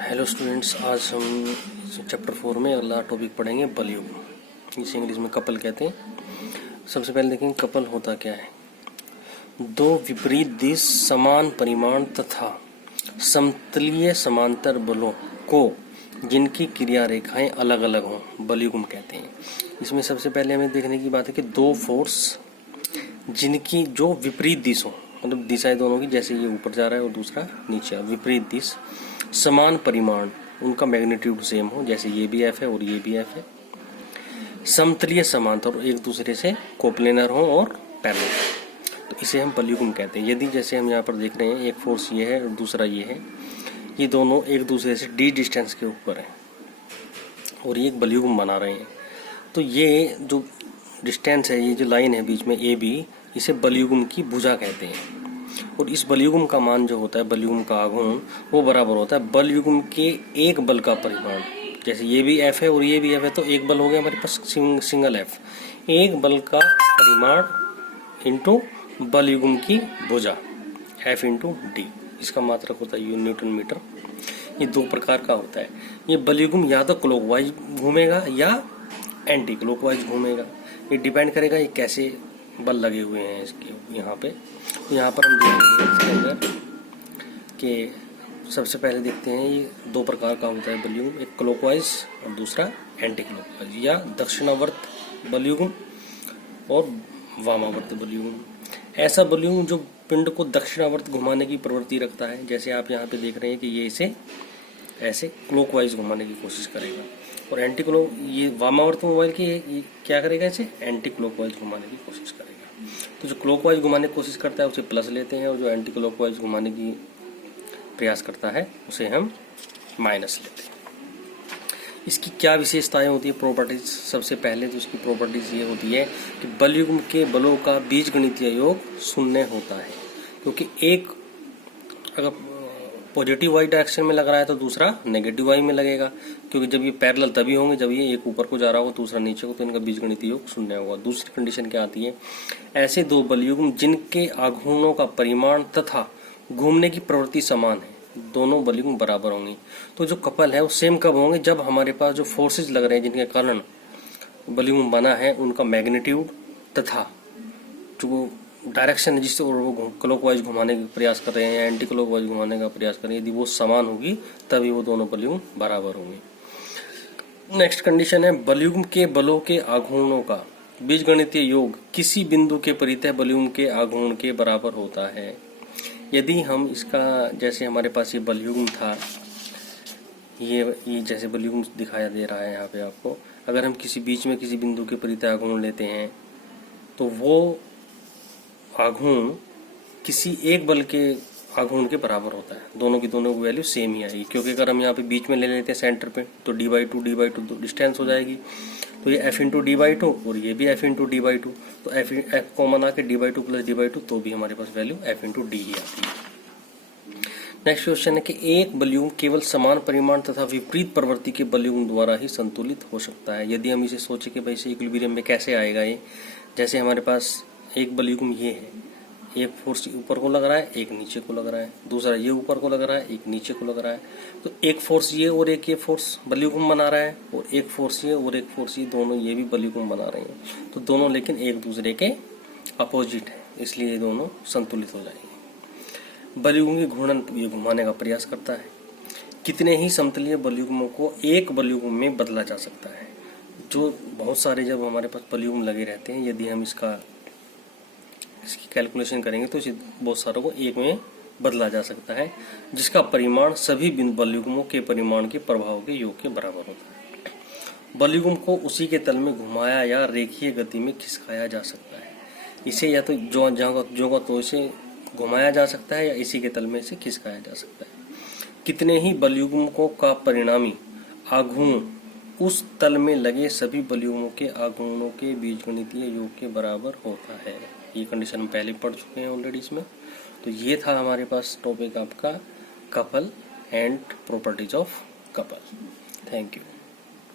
Hello students, आज हम chapter 4 में अगला टॉपिक पढ़ेंगे बलयुग। इसे इंग्लिश में कपल कहते हैं। सबसे पहले देखेंगे कपल होता क्या है। दो विपरीत दिश, समान परिमाण तथा समतलीय समांतर बलों को जिनकी क्रिया रेखाएं अलग अलग हों, बलयुग्म कहते हैं। इसमें सबसे पहले हमें देखने की बात है कि दो फोर्स जिनकी जो विपरीत दिश हो, मतलब दिशाएं दोनों की, जैसे ये ऊपर जा रहा है और दूसरा नीचे, विपरीत दिश, समान परिमाण, उनका मैग्नीट्यूड सेम हो, जैसे ये भी एफ है और ये भी एफ है, समतलीय समांतर, एक दूसरे से कोप्लेनर हो और पैरेलल, तो इसे हम बलयुग्म कहते हैं। यदि जैसे हम यहाँ पर देख रहे हैं, एक फोर्स ये है और दूसरा ये है, ये दोनों एक दूसरे से डी डिस्टेंस के ऊपर है और ये एक बलयुग्म बना रहे हैं, तो ये जो डिस्टेंस है, ये जो लाइन है बीच में ए बी, इसे बलयुग्म की भुजा कहते हैं। और इस बलयुग्म का मान जो होता है, बलयुग्म का आघूर्ण, वो बराबर होता है बलयुग्म के एक बल का परिमाण। जैसे ये भी एफ है और ये भी एफ है, तो एक बल हो गया हमारे पास सिंगल एफ, एक बल का परिमाण इंटू बलयुग्म की भुजा, एफ इंटू डी। इसका मात्रक होता है न्यूटन मीटर। ये दो प्रकार का होता है। ये बलयुग्म या तो क्लॉकवाइज घूमेगा या एंटी क्लॉकवाइज घूमेगा, ये डिपेंड करेगा ये कैसे बल लगे हुए हैं इसके यहाँ पे। यहाँ पर हम देखेंगे इसके अंदर कि सबसे पहले देखते हैं ये दो प्रकार का होता है बलयुग्म, एक क्लॉकवाइज और दूसरा एंटी क्लॉकवाइज, या दक्षिणावर्त बलयुग्म और वामावर्त बलयुग्म। ऐसा बलयुग्म जो पिंड को दक्षिणावर्त घुमाने की प्रवृत्ति रखता है, जैसे आप यहाँ पे देख रहे हैं कि ये इसे ऐसे क्लॉकवाइज घुमाने की कोशिश करेगा, और एंटी क्लॉक, ये वामावर्त मोबाइल की ये क्या करेगा, इसे एंटी क्लॉकवाइज घुमाने की कोशिश करेगा। तो जो क्लॉकवाइज घुमाने की कोशिश करता है उसे प्लस लेते हैं, और जो एंटी क्लॉकवाइज घुमाने की प्रयास करता है उसे हम माइनस लेते हैं। इसकी क्या विशेषताएं होती है, प्रॉपर्टीज। सबसे पहले तो इसकी प्रॉपर्टीज ये होती है कि बलयुग्म के बलों का बीजगणितीय योग शून्य होता है, क्योंकि एक अगर पॉजिटिव वाई डायरेक्शन में लग रहा है तो दूसरा नेगेटिव वाई में लगेगा, क्योंकि जब ये पैरेलल तभी होंगे जब ये एक ऊपर को जा रहा होगा दूसरा नीचे को, तो इनका बीजगणितीय योग शून्य होगा। दूसरी कंडीशन क्या आती है, ऐसे दो बलयुग्म जिनके आघूर्णों का परिमाण तथा घूमने की प्रवृत्ति समान है, दोनों बलयुग्म बराबर होंगे। तो जो कपल है वो सेम कब होंगे, जब हमारे पास जो फोर्सेज लग रहे हैं जिनके कारण बलयुग्म बना है, उनका मैग्नीट्यूड तथा जो डायरेक्शन है जिससे वो क्लॉकवाइज घुमाने का प्रयास कर रहे हैं या एंटी क्लॉकवाइज घुमाने का प्रयास कर रहे हैं, यदि वो समान होगी तभी वो दोनों बलयुग्म बराबर होंगे। नेक्स्ट कंडीशन है, बलयुग्म के बलों के आघूर्णों का बीजगणितीय योग किसी बिंदु के परितः बलयुग्म के आघूर्ण के बराबर होता है। यदि हम इसका, जैसे हमारे पास ये बलयुग्म था, ये जैसे बलयुग्म दिखाया दे रहा है यहाँ पे आपको, अगर हम किसी बीच में किसी बिंदु के परितः आघूर्ण लेते हैं तो वो आघूर्ण किसी एक बल के आघूर्ण के बराबर होता है। दोनों की वैल्यू सेम ही आएगी, क्योंकि अगर हम यहाँ पे बीच में ले लेते हैं सेंटर पे, तो d/2 डिस्टेंस हो जाएगी, तो ये f इंटू d/2 और ये भी f इंटू d/2, तो f कॉमन आके d/2 प्लस d/2, तो भी हमारे पास वैल्यू f इंटू डी ही आती है। नेक्स्ट क्वेश्चन है कि एक बलयुग्म केवल समान परिमाण तथा विपरीत प्रवृत्ति के बलयुग्म द्वारा ही संतुलित हो सकता है। यदि हम इसे सोचे कि भाई इसे इक्विलिब्रियम में कैसे आएगा ये, जैसे हमारे पास एक बलयुग्म ये है, एक फोर्स ऊपर को लग रहा है, एक नीचे को लग रहा है, दूसरा ये ऊपर को लग रहा है, एक नीचे को लग रहा है, तो एक फोर्स ये और एक ये फोर्स बलयुग्म बना रहा है, और एक फोर्स ये और एक फोर्स ये, दोनों ये भी बलयुग्म बना रहे हैं, तो दोनों लेकिन एक दूसरे के अपोजिट है, इसलिए ये दोनों संतुलित हो जाएंगे। बलयुग्म की घूर्णन ये घुमाने का प्रयास करता है। कितने ही समतलीय बलयुग्मों को एक बलयुग्म में बदला जा सकता है। जो बहुत सारे जब हमारे पास बलयुग्म लगे रहते हैं, यदि हम इसकी कैलकुलेशन करेंगे तो इसे बहुत सारों को एक में बदला जा सकता है, जिसका परिमाण सभी बलयुग्मों के परिमाण के प्रभाव के योग के बराबर होता है। बलयुग्म को उसी के तल में घुमाया या रेखीय गति में खिसकाया जा सकता है। इसे या तो जो तो इसे घुमाया जा सकता है या इसी के तल में इसे खिसकाया जा सकता है। कितने ही बलयुग्म का परिणामी आघूर्ण उस तल में लगे सभी बलयुग्मों के आघूर्णों के बीजगणितीय योग के बराबर होता है। ये कंडीशन हम पहले पढ़ चुके हैं ऑलरेडी इसमें। तो ये था हमारे पास टॉपिक आपका couple and properties of couple. Thank you.